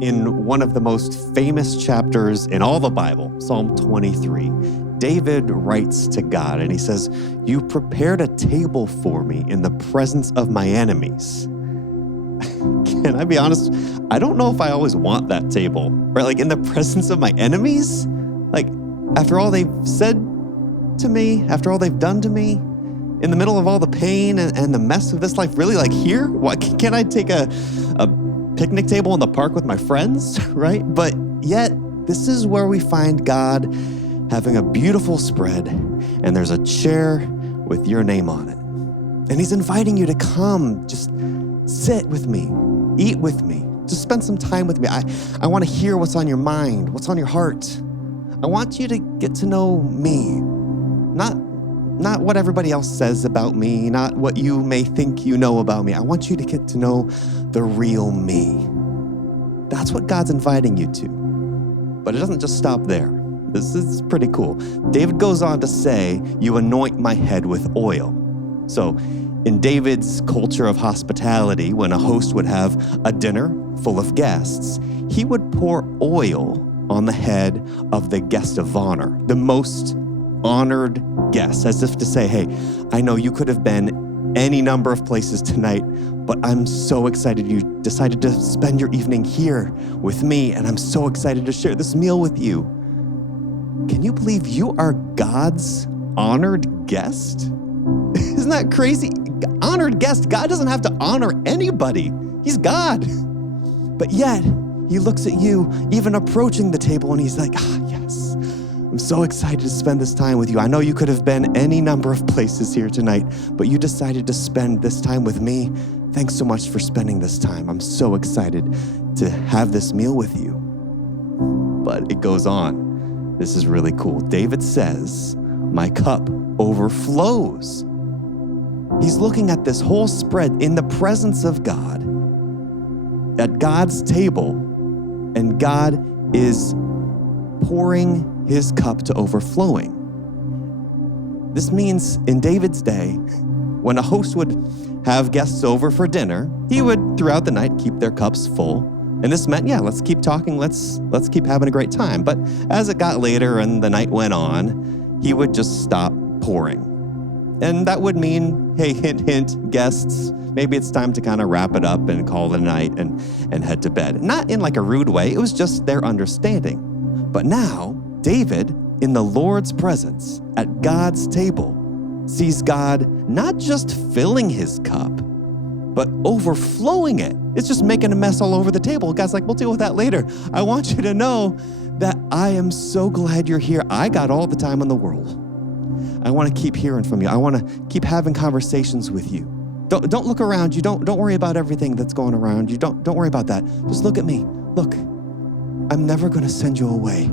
In one of the most famous chapters in all the Bible, Psalm 23, David writes to God and he says, "You prepared a table for me in the presence of my enemies." Can I be honest? I don't know if I always want that table, right? Like in the presence of my enemies? Like after all they've said to me, after all they've done to me, in the middle of all the pain and the mess of this life, really like here? What, can't I take a picnic table in the park with my friends, right? But yet, this is where we find God having a beautiful spread, and there's a chair with your name on it. And he's inviting you to come, just sit with me, eat with me, just spend some time with me. I want to hear what's on your mind, what's on your heart. I want you to get to know me, not what everybody else says about me, not what you may think you know about me. I want you to get to know the real me. That's what God's inviting you to. But it doesn't just stop there. This is pretty cool. David goes on to say, "You anoint my head with oil." So in David's culture of hospitality, when a host would have a dinner full of guests, he would pour oil on the head of the guest of honor, the most honored guest, as if to say, "Hey, I know you could have been any number of places tonight, but I'm so excited you decided to spend your evening here with me, and I'm so excited to share this meal with you." Can you believe you are God's honored guest? Isn't that crazy? Honored guest. God doesn't have to honor anybody. He's God. But yet, he looks at you, even approaching the table, and he's like, yes, I'm so excited to spend this time with you. I know you could have been any number of places here tonight, but you decided to spend this time with me. Thanks so much for spending this time. I'm so excited to have this meal with you. But it goes on. This is really cool. David says, "My cup overflows." He's looking at this whole spread in the presence of God, at God's table, and God is pouring his cup to overflowing. This means in David's day, when a host would have guests over for dinner, he would throughout the night keep their cups full. And this meant, let's keep talking, let's keep having a great time. But as it got later and the night went on, he would just stop pouring. And that would mean, hey, hint, hint, guests, maybe it's time to kind of wrap it up and call it a night and head to bed. Not in like a rude way, it was just their understanding. But now, David, in the Lord's presence, at God's table, sees God not just filling his cup, but overflowing it. It's just making a mess all over the table. God's like, we'll deal with that later. I want you to know that I am so glad you're here. I got all the time in the world. I want to keep hearing from you. I want to keep having conversations with you. Don't look around you. Don't worry about everything that's going around you. Don't worry about that. Just look at me. Look, I'm never going to send you away.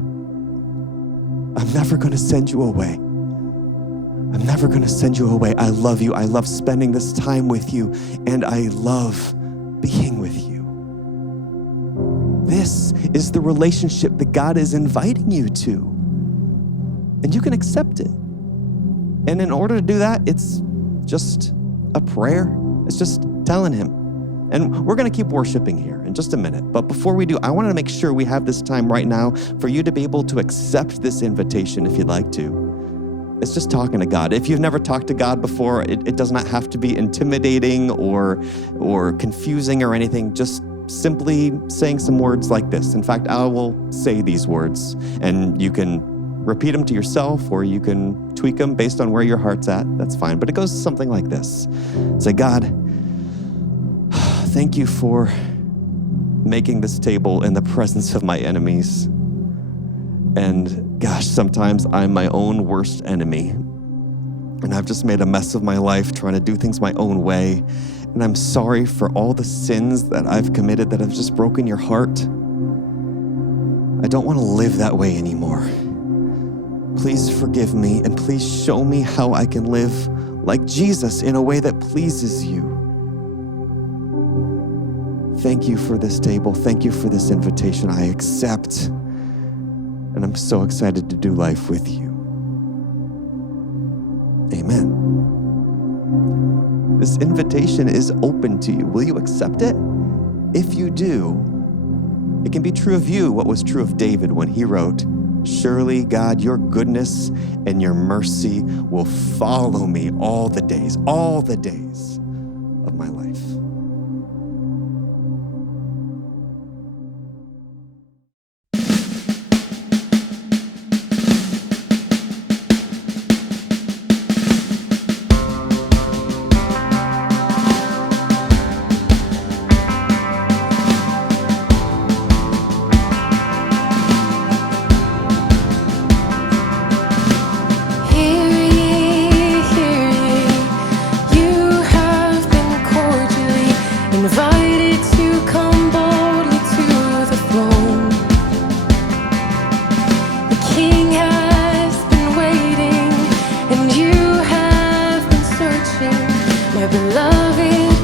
I'm never going to send you away. I'm never going to send you away. I love you. I love spending this time with you, and I love being with you. This is the relationship that God is inviting you to, and you can accept it. And in order to do that, it's just a prayer. It's just telling him. And we're going to keep worshiping here in just a minute. But before we do, I want to make sure we have this time right now for you to be able to accept this invitation if you'd like to. It's just talking to God. If you've never talked to God before, it does not have to be intimidating or confusing or anything. Just simply saying some words like this. In fact, I will say these words, and you can repeat them to yourself, or you can tweak them based on where your heart's at. That's fine. But it goes something like this. Say, God, thank you for making this table in the presence of my enemies. And gosh, sometimes I'm my own worst enemy. And I've just made a mess of my life trying to do things my own way. And I'm sorry for all the sins that I've committed that have just broken your heart. I don't want to live that way anymore. Please forgive me, and please show me how I can live like Jesus in a way that pleases you. Thank you for this table. Thank you for this invitation. I accept. And I'm so excited to do life with you. Amen. This invitation is open to you. Will you accept it? If you do, It can be true of you what was true of David when he wrote, "Surely, God, your goodness and your mercy will follow me all the days of my life." Invited to come boldly to the throne. The King has been waiting, and you have been searching, my beloved.